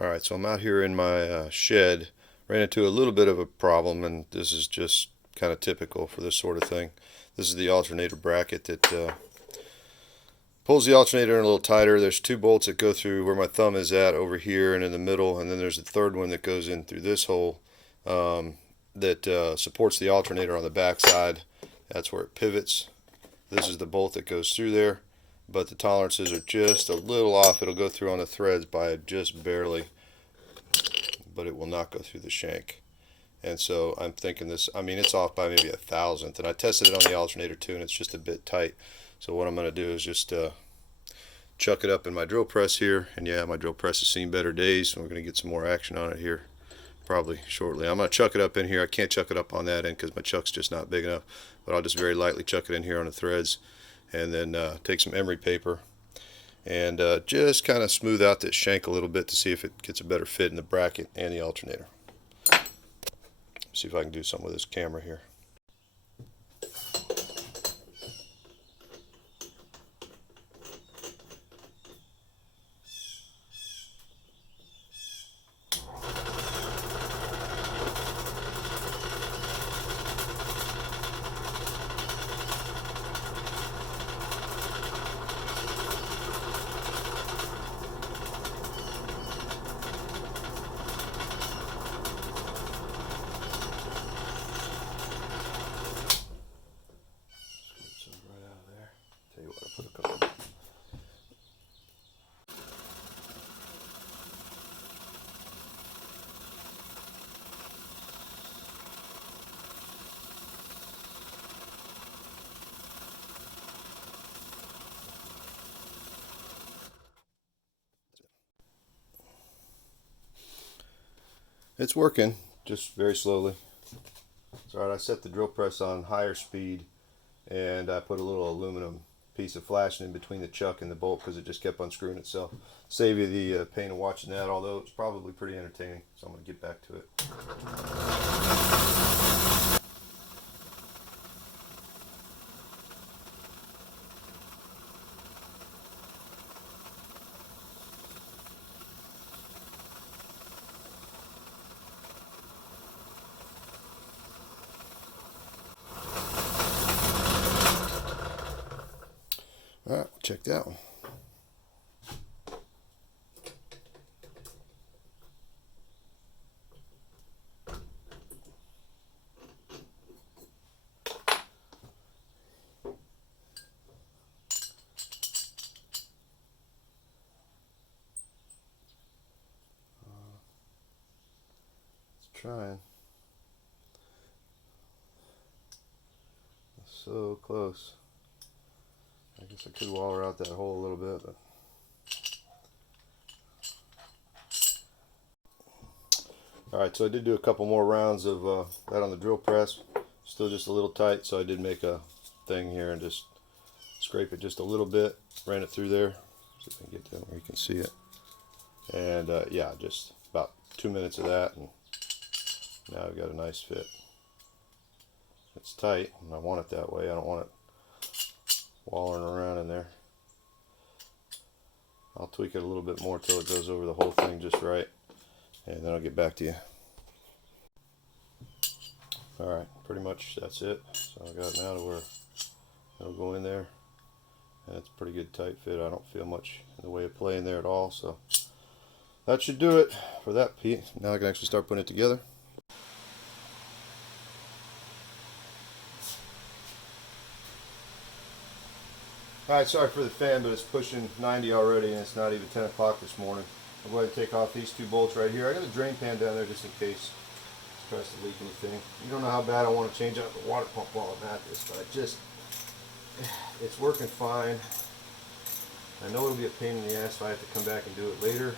Alright, so I'm out here in my shed. Ran into a little bit of a problem, and this is just kind of typical for this sort of thing. This is the alternator bracket that pulls the alternator in a little tighter. There's two bolts that go through where my thumb is at over here and in the middle, and then there's a third one that goes in through this hole that supports the alternator on the back side. That's where it pivots. This is the bolt that goes through there, but the tolerances are just a little off. It'll go through on the threads by just barely, but it will not go through the shank. And so I'm thinking this, I mean, it's off by maybe a thousandth, and I tested it on the alternator too, and it's just a bit tight. So what I'm going to do is just chuck it up in my drill press here, and yeah, my drill press has seen better days, and we're going to get some more action on it here probably shortly. I'm going to chuck it up in here. I can't chuck it up on that end because my chuck's just not big enough, but I'll just very lightly chuck it in here on the threads, and then take some emery paper and just kind of smooth out this shank a little bit to see if it gets a better fit in the bracket and the alternator. See if I can do something with this camera here. Put a couple. It's working, just very slowly. It's alright. I set the drill press on higher speed, and I put a little aluminum piece of flashing in between the chuck and the bolt because it just kept unscrewing itself. Save you the pain of watching that, although it's probably pretty entertaining. So I'm going to get back to it. Alright, we'll check that one. Trying. So close. I guess I could waller out that hole a little bit, but alright, so I did do a couple more rounds of that on the drill press. Still just a little tight, so I did make a thing here and just scrape it just a little bit. Ran it through there. See if I can get that where you can see it. And yeah, just about 2 minutes of that, and now I've got a nice fit. It's tight, and I want it that way. I don't want it wallering around in there. I'll tweak it a little bit more till it goes over the whole thing just right, and then I'll get back to you. Alright, pretty much that's it. So I got it now to where it'll go in there, and it's a pretty good tight fit. I don't feel much in the way of play in there at all, so that should do it for that piece. Now I can actually start putting it together. Alright, sorry for the fan, but it's pushing 90 already, and it's not even 10 o'clock this morning. I'll go ahead and take off these two bolts right here. I got a drain pan down there just in case it tries to leak anything. You don't know how bad I want to change out the water pump while I'm at this, but it's working fine. I know it'll be a pain in the ass if I have to come back and do it later,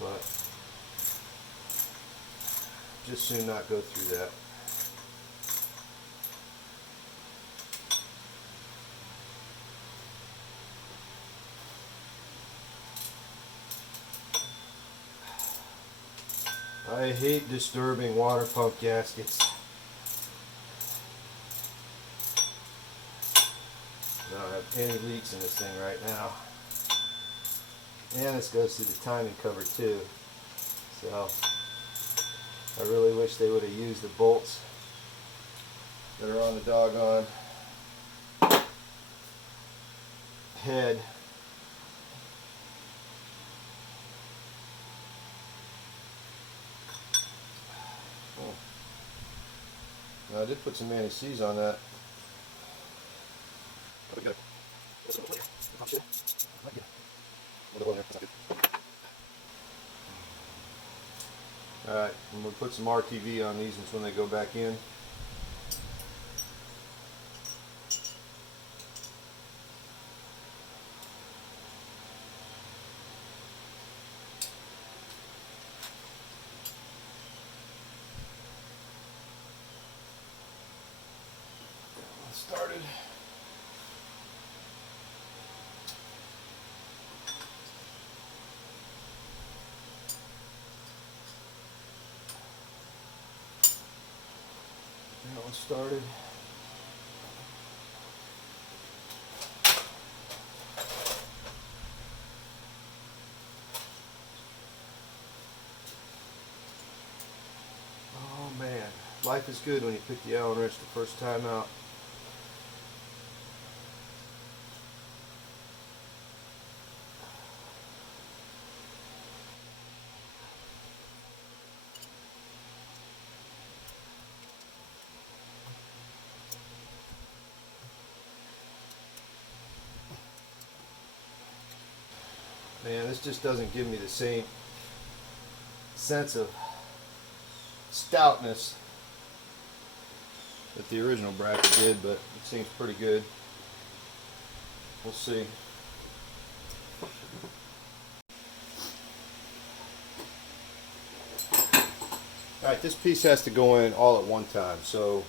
but just soon not go through that. I hate disturbing water pump gaskets. I don't have any leaks in this thing right now. And this goes through the timing cover too. So I really wish they would have used the bolts that are on the doggone head. Oh. Now, I did put some anti-seize on that. Alright, and we'll put some RTV on these when they go back in. Started. That one started. Oh man, life is good when you pick the Allen wrench the first time out. Man, this just doesn't give me the same sense of stoutness that the original bracket did, but it seems pretty good. We'll see. Alright, this piece has to go in all at one time, so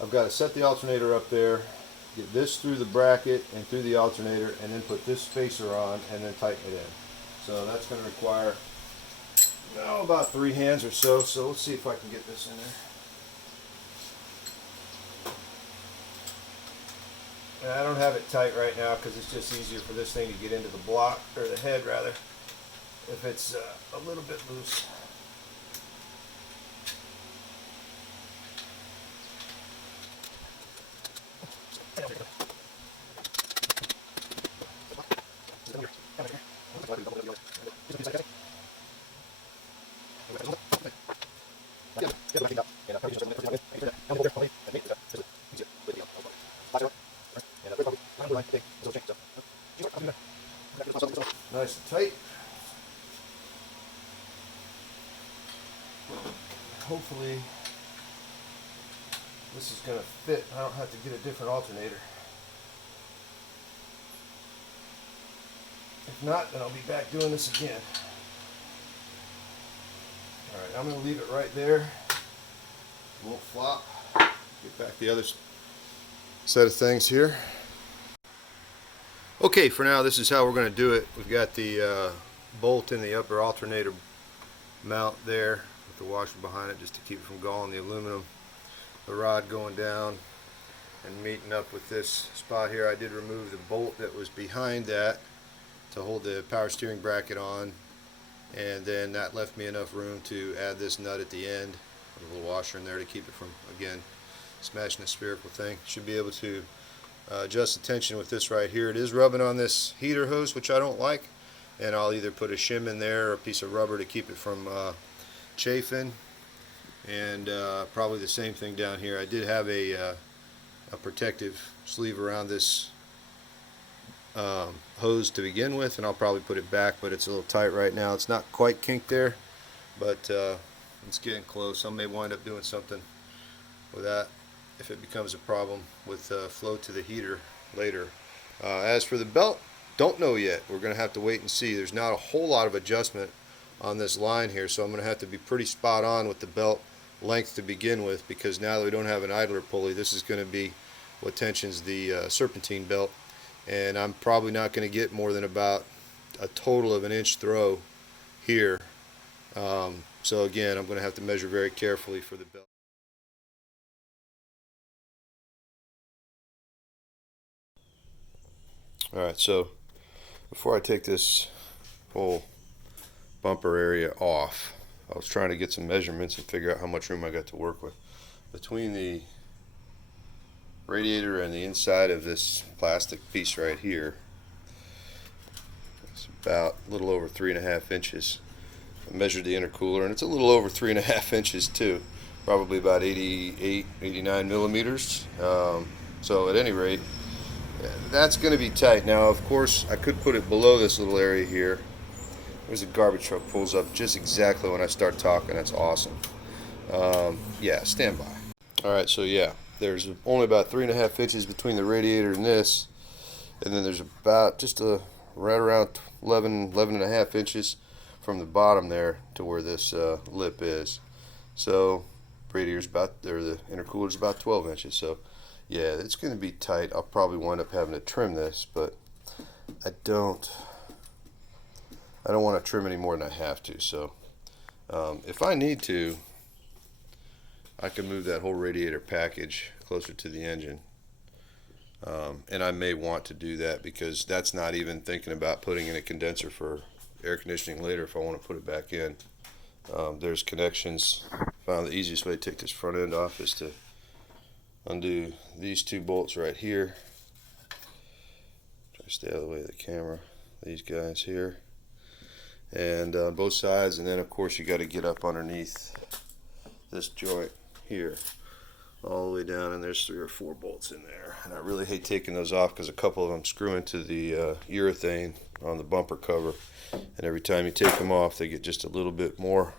I've got to set the alternator up there, get this through the bracket and through the alternator, and then put this spacer on and then tighten it in. So that's going to require about 3 hands or so. So let's see if I can get this in there. I don't have it tight right now because it's just easier for this thing to get into the block, or the head rather, if it's a little bit loose. Nice and tight. Hopefully this is going to fit. I don't have to get a different alternator. If not, then I'll be back doing this again. Alright, I'm going to leave it right there. It won't flop. Get back the other set of things here. Okay, for now this is how we're going to do it. We've got the bolt in the upper alternator mount there with the washer behind it just to keep it from galling the aluminum. The rod going down and meeting up with this spot here. I did remove the bolt that was behind that to hold the power steering bracket on, and then that left me enough room to add this nut at the end, a little washer in there to keep it from, again, smashing the spherical thing. Should be able to adjust the tension with this right here. It is rubbing on this heater hose, which I don't like, and I'll either put a shim in there or a piece of rubber to keep it from chafing, and probably the same thing down here. I did have a protective sleeve around this hose to begin with, and I'll probably put it back, but it's a little tight right now. It's not quite kinked there, but it's getting close. I may wind up doing something with that if it becomes a problem with flow to the heater later. As for the belt, don't know yet. We're going to have to wait and see. There's not a whole lot of adjustment on this line here, so I'm going to have to be pretty spot on with the belt length to begin with, because now that we don't have an idler pulley, this is going to be what tensions the serpentine belt, and I'm probably not going to get more than about a total of 1 inch throw here. So again, I'm going to have to measure very carefully for the belt. Alright, so before I take this pull bumper area off. I was trying to get some measurements and figure out how much room I got to work with. Between the radiator and the inside of this plastic piece right here, it's about a little over 3.5 inches. I measured the intercooler and it's a little over 3.5 inches too, probably about 88, 89 millimeters. So at any rate, that's going to be tight. Now of course I could put it below this little area here. There's a garbage truck pulls up just exactly when I start talking. That's awesome. Yeah, stand by. Alright, so yeah, there's only about 3.5 inches between the radiator and this, and then there's about just right around 11.5 inches from the bottom there to where this lip is. So radiator's about, or the intercooler's about 12 inches. So yeah, it's going to be tight. I'll probably wind up having to trim this, but I don't want to trim any more than I have to. So if I need to, I can move that whole radiator package closer to the engine. And I may want to do that because that's not even thinking about putting in a condenser for air conditioning later if I want to put it back in. There's connections. Found the easiest way to take this front end off is to undo these two bolts right here. Try to stay out of the way of the camera. These guys here. And both sides, and then of course you got to get up underneath this joint here all the way down, and there's 3 or 4 bolts in there, and I really hate taking those off because a couple of them screw into the urethane on the bumper cover, and every time you take them off they get just a little bit more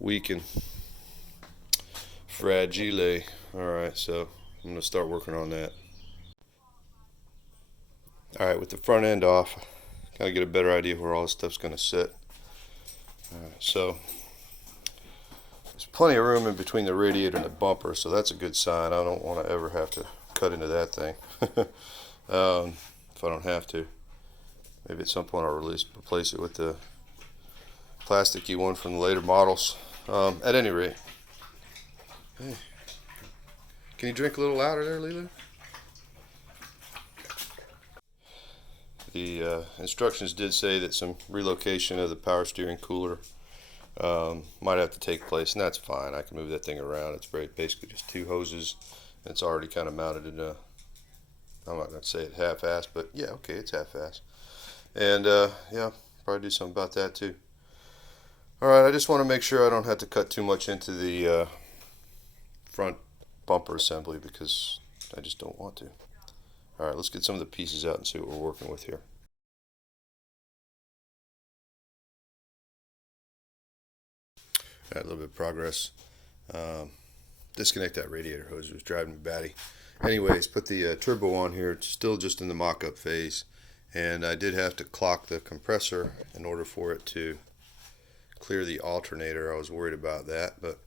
weak and fragile. Alright, so I'm going to start working on that. Alright, with the front end off, kind of get a better idea where all this stuff's going to sit. Alright, so there's plenty of room in between the radiator and the bumper, so that's a good sign. I don't want to ever have to cut into that thing. If I don't have to. Maybe at some point I'll replace it with the plasticky one from the later models. At any rate. Hey, can you drink a little louder there, Lila? The instructions did say that some relocation of the power steering cooler might have to take place, and that's fine. I can move that thing around. It's basically just 2 hoses, and it's already kind of mounted in a, I'm not going to say it half-assed, but yeah, okay, it's half-assed. And yeah, probably do something about that too. Alright, I just want to make sure I don't have to cut too much into the front bumper assembly because I just don't want to. Alright, let's get some of the pieces out and see what we're working with here. Alright, a little bit of progress. Disconnect that radiator hose. It was driving me batty. Anyways, put the turbo on here. It's still just in the mock-up phase. And I did have to clock the compressor in order for it to clear the alternator. I was worried about that, but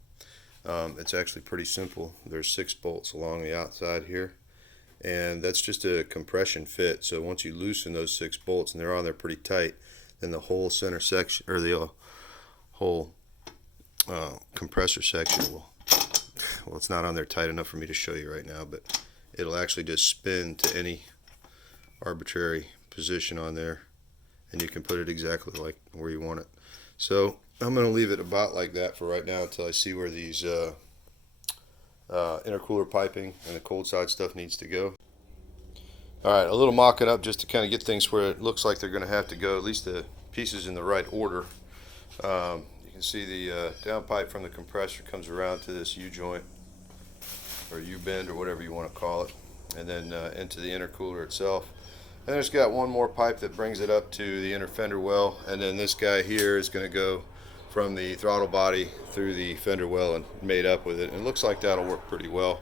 it's actually pretty simple. There's 6 bolts along the outside here, and that's just a compression fit. So once you loosen those 6 bolts, and they're on there pretty tight, then the whole center section, or the whole compressor section will, well, it's not on there tight enough for me to show you right now, but it'll actually just spin to any arbitrary position on there, and you can put it exactly like where you want it. So I'm going to leave it about like that for right now until I see where these intercooler piping and the cold side stuff needs to go. Alright, a little mocking up just to kind of get things where it looks like they're going to have to go, at least the pieces in the right order. You can see the downpipe from the compressor comes around to this U-joint, or U-bend, or whatever you want to call it, and then into the intercooler itself. And it's got one more pipe that brings it up to the inner fender well, and then this guy here is going to go from the throttle body through the fender well and made up with it. And it looks like that'll work pretty well.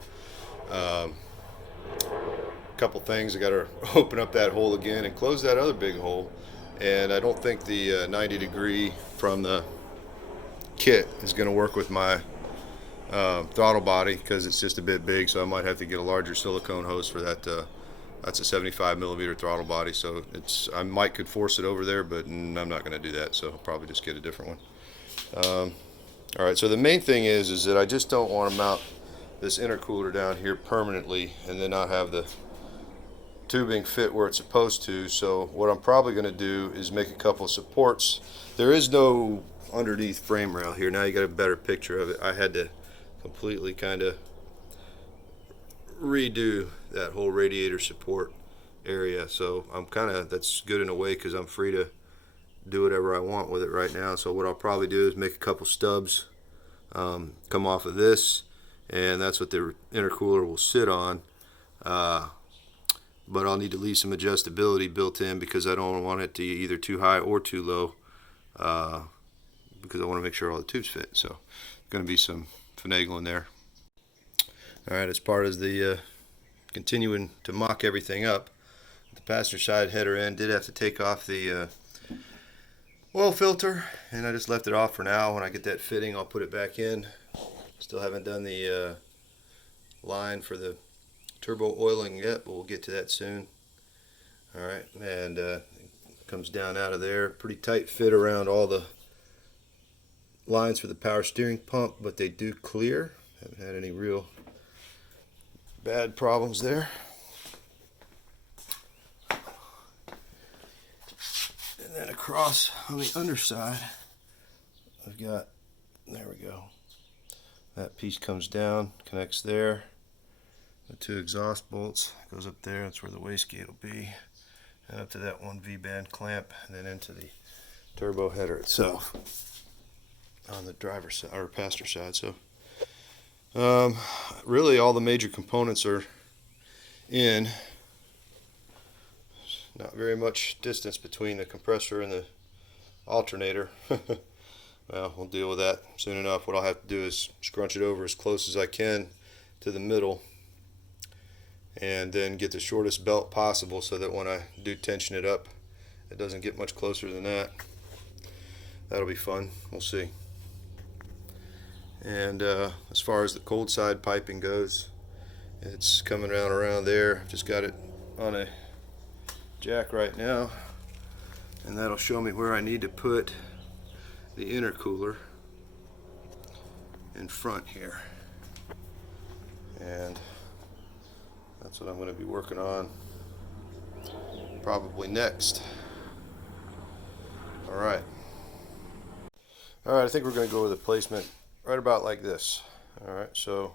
Couple things, I got to open up that hole again and close that other big hole, and I don't think the 90 degree from the kit is going to work with my throttle body because it's just a bit big, so I might have to get a larger silicone hose for that. That's a 75 millimeter throttle body, so I might could force it over there, but I'm not going to do that, so I'll probably just get a different one. Alright, so the main thing is that I just don't want to mount this intercooler down here permanently and then not have the tubing fit where it's supposed to. So what I'm probably going to do is make a couple of supports. There is no underneath frame rail here. Now you got a better picture of it. I had to completely kind of redo that whole radiator support area. So that's good in a way because I'm free to do whatever I want with it right now. So what I'll probably do is make a couple stubs come off of this, and that's what the intercooler will sit on. But I'll need to leave some adjustability built in because I don't want it to be either too high or too low, because I want to make sure all the tubes fit. So going to be some finagling there. Alright, as part of the continuing to mock everything up, the passenger side header end did have to take off the oil filter, and I just left it off for now. When I get that fitting, I'll put it back in. Still haven't done the line for the turbo oiling yet, but we'll get to that soon. Alright, and it comes down out of there. Pretty tight fit around all the lines for the power steering pump, but they do clear. Haven't had any real bad problems there. And then across on the underside, I've got, there we go, that piece comes down, connects there. The two exhaust bolts goes up there. That's where the wastegate will be, and up to that one V-band clamp, and then into the turbo header itself on the driver's side or passenger side. So really all the major components are in. Not very much distance between the compressor and the alternator. Well, we'll deal with that soon enough. What I'll have to do is scrunch it over as close as I can to the middle, and then get the shortest belt possible so that when I do tension it up, it doesn't get much closer than that. That'll be fun. We'll see. And as far as the cold side piping goes, it's coming around there. I've just got it on a jack right now, and that'll show me where I need to put the intercooler in front here, and that's what I'm going to be working on probably next. Alright, I think we're going to go with a placement right about like this. Alright, so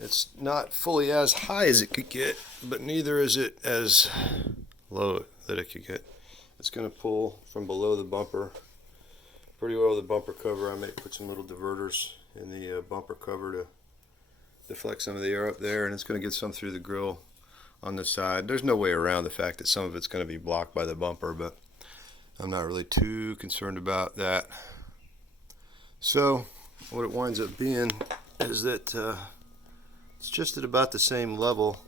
it's not fully as high as it could get, but neither is it as low that it could get. It's going to pull from below the bumper pretty well. The bumper cover, I may put some little diverters in the bumper cover to deflect some of the air up there, and it's going to get some through the grill on the side. There's no way around the fact that some of it's going to be blocked by the bumper, but I'm not really too concerned about that. So what it winds up being is that it's just at about the same level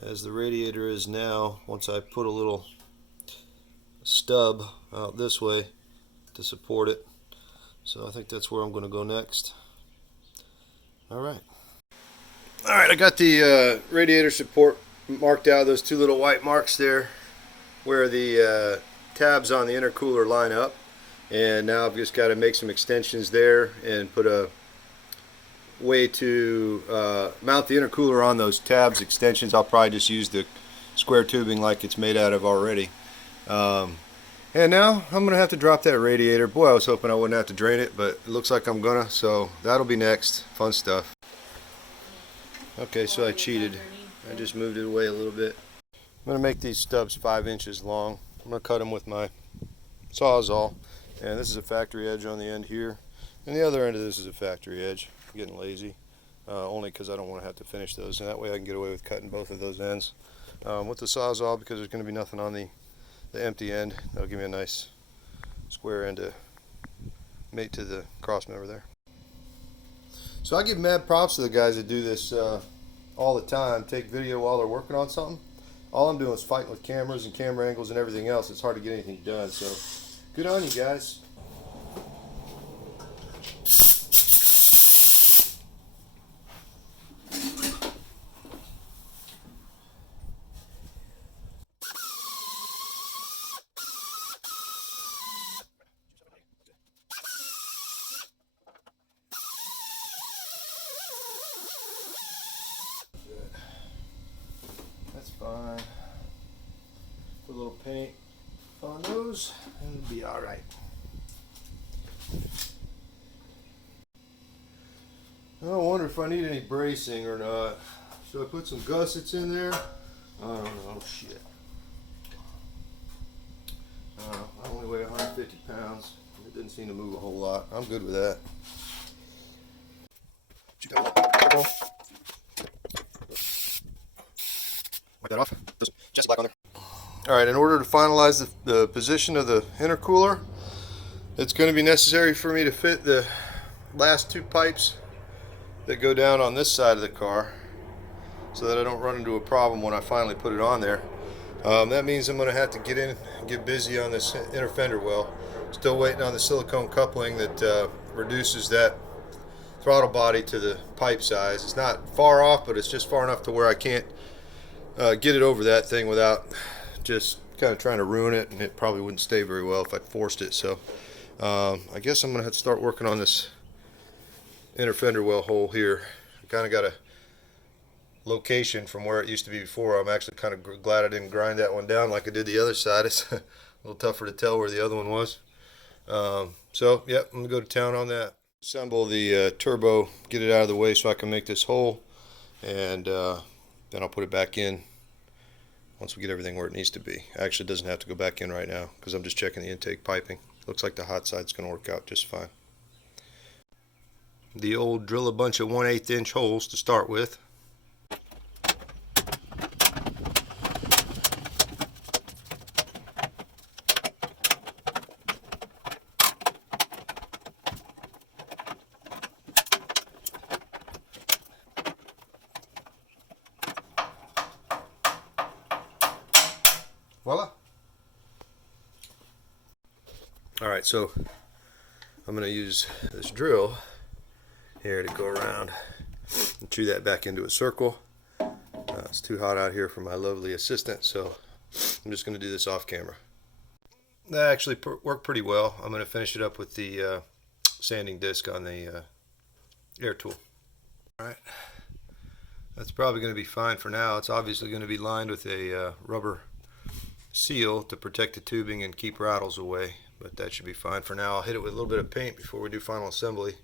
as the radiator is now, once I put a little stub out this way to support it. So I think that's where I'm going to go next. Alright, I got the radiator support marked out, those two little white marks there where the tabs on the intercooler line up, and now I've just got to make some extensions there and put a way to mount the intercooler on those tabs extensions. I'll probably just use the square tubing like it's made out of already. And now I'm gonna have to drop that radiator. Boy, I was hoping I wouldn't have to drain it, but it looks like I'm gonna, so that'll be next. Fun stuff. Okay, so I cheated. I just moved it away a little bit. I'm gonna make these stubs 5 inches long. I'm gonna cut them with my Sawzall, and this is a factory edge on the end here, and the other end of this is a factory edge. I'm getting lazy, only because I don't want to have to finish those, and that way I can get away with cutting both of those ends with the Sawzall, because there's going to be nothing on the empty end. That'll give me a nice square end to mate to the cross member there. So I give mad props to the guys that do this all the time, take video while they're working on something. All I'm doing is fighting with cameras and camera angles and everything else. It's hard to get anything done, so good on you guys. if I need any bracing or not. Should I put some gussets in there? I don't know. Shit. I only weigh 150 pounds. It didn't seem to move a whole lot. I'm good with that. Wipe that off. There's just black on there. Alright, in order to finalize the position of the intercooler, it's going to be necessary for me to fit the last two pipes that go down on this side of the car so that I don't run into a problem when I finally put it on there. That means I'm going to have to get in and get busy on this inner fender well. Still waiting on the silicone coupling that reduces that throttle body to the pipe size. It's not far off, but it's just far enough to where I can't get it over that thing without just kind of trying to ruin it, and it probably wouldn't stay very well if I forced it. So I guess I'm going to have to start working on this inner fender well hole here. I kind of got a location from where it used to be before. I'm actually kind of glad I didn't grind that one down like I did the other side. It's a little tougher to tell where the other one was. So yep, I'm gonna go to town on that. Assemble the turbo, get it out of the way so I can make this hole, and then I'll put it back in once we get everything where it needs to be. Actually, it doesn't have to go back in right now because I'm just checking the intake piping. Looks like the hot side's gonna work out just fine. The old drill a bunch of 1/8 inch holes to start with. Voila. Alright, so I'm going to use this drill here to go around and chew that back into a circle. It's too hot out here for my lovely assistant, so I'm just going to do this off camera. That actually worked pretty well. I'm going to finish it up with the sanding disc on the air tool. Alright, that's probably going to be fine for now. It's obviously going to be lined with a rubber seal to protect the tubing and keep rattles away, but that should be fine for now. I'll hit it with a little bit of paint before we do final assembly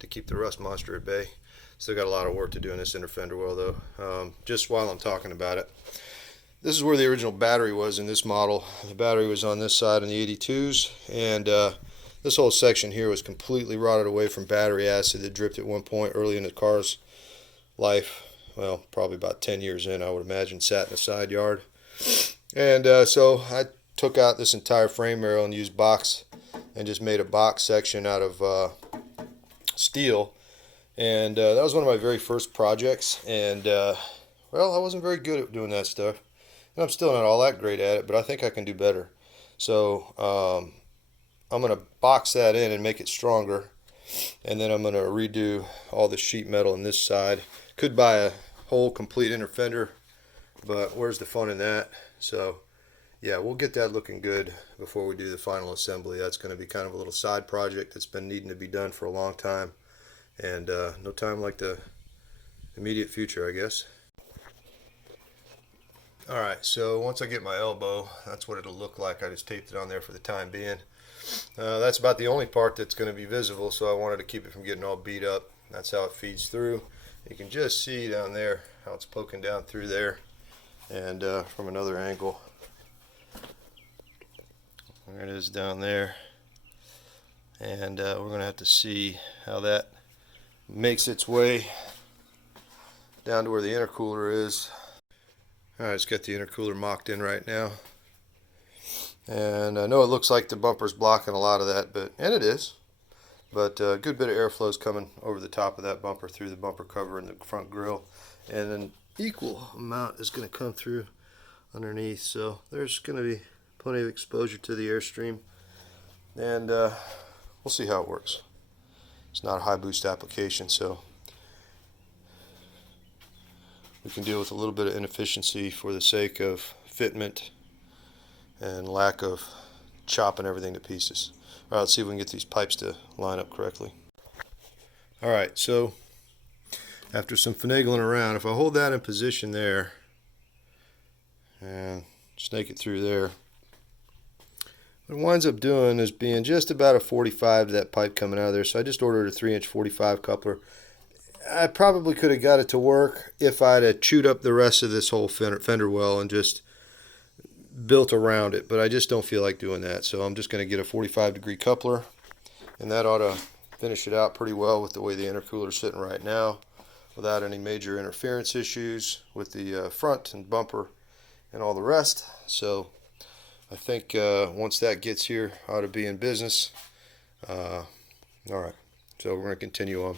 to keep the rust monster at bay. Still got a lot of work to do in this inner fender well though. Just while I'm talking about it, this is where the original battery was in this model. The battery was on this side in the 82s, and this whole section here was completely rotted away from battery acid that dripped at one point early in the car's life. Well, probably about 10 years in, I would imagine, sat in the side yard. And so I took out this entire frame rail and used box and just made a box section out of steel. And that was one of my very first projects. And well, I wasn't very good at doing that stuff. And I'm still not all that great at it, but I think I can do better. So I'm going to box that in and make it stronger. And then I'm going to redo all the sheet metal on this side. Could buy a whole complete inner fender, but where's the fun in that? So yeah, we'll get that looking good before we do the final assembly. That's going to be kind of a little side project that's been needing to be done for a long time, and no time like the immediate future, I guess. Alright, so once I get my elbow, that's what it'll look like. I just taped it on there for the time being. That's about the only part that's going to be visible, so I wanted to keep it from getting all beat up. That's how it feeds through. You can just see down there how it's poking down through there. And from another angle, there it is down there, and we're going to have to see how that makes its way down to where the intercooler is. Alright, it's got the intercooler mocked in right now, and I know it looks like the bumper's blocking a lot of that, and it is, but a good bit of airflow is coming over the top of that bumper through the bumper cover and the front grille, and then equal amount is going to come through underneath, so there's going to be plenty of exposure to the airstream, and we'll see how it works. It's not a high boost application, so we can deal with a little bit of inefficiency for the sake of fitment and lack of chopping everything to pieces. Alright, let's see if we can get these pipes to line up correctly. Alright, so after some finagling around, if I hold that in position there and snake it through there, what it winds up doing is being just about a 45 to that pipe coming out of there. So I just ordered a 3-inch 45 coupler. I probably could have got it to work if I'd have chewed up the rest of this whole fender well and just built around it, but I just don't feel like doing that. So I'm just going to get a 45-degree coupler, and that ought to finish it out pretty well with the way the intercooler is sitting right now, without any major interference issues with the front and bumper and all the rest. So I think once that gets here, I ought to be in business. All right, so we're going to continue on.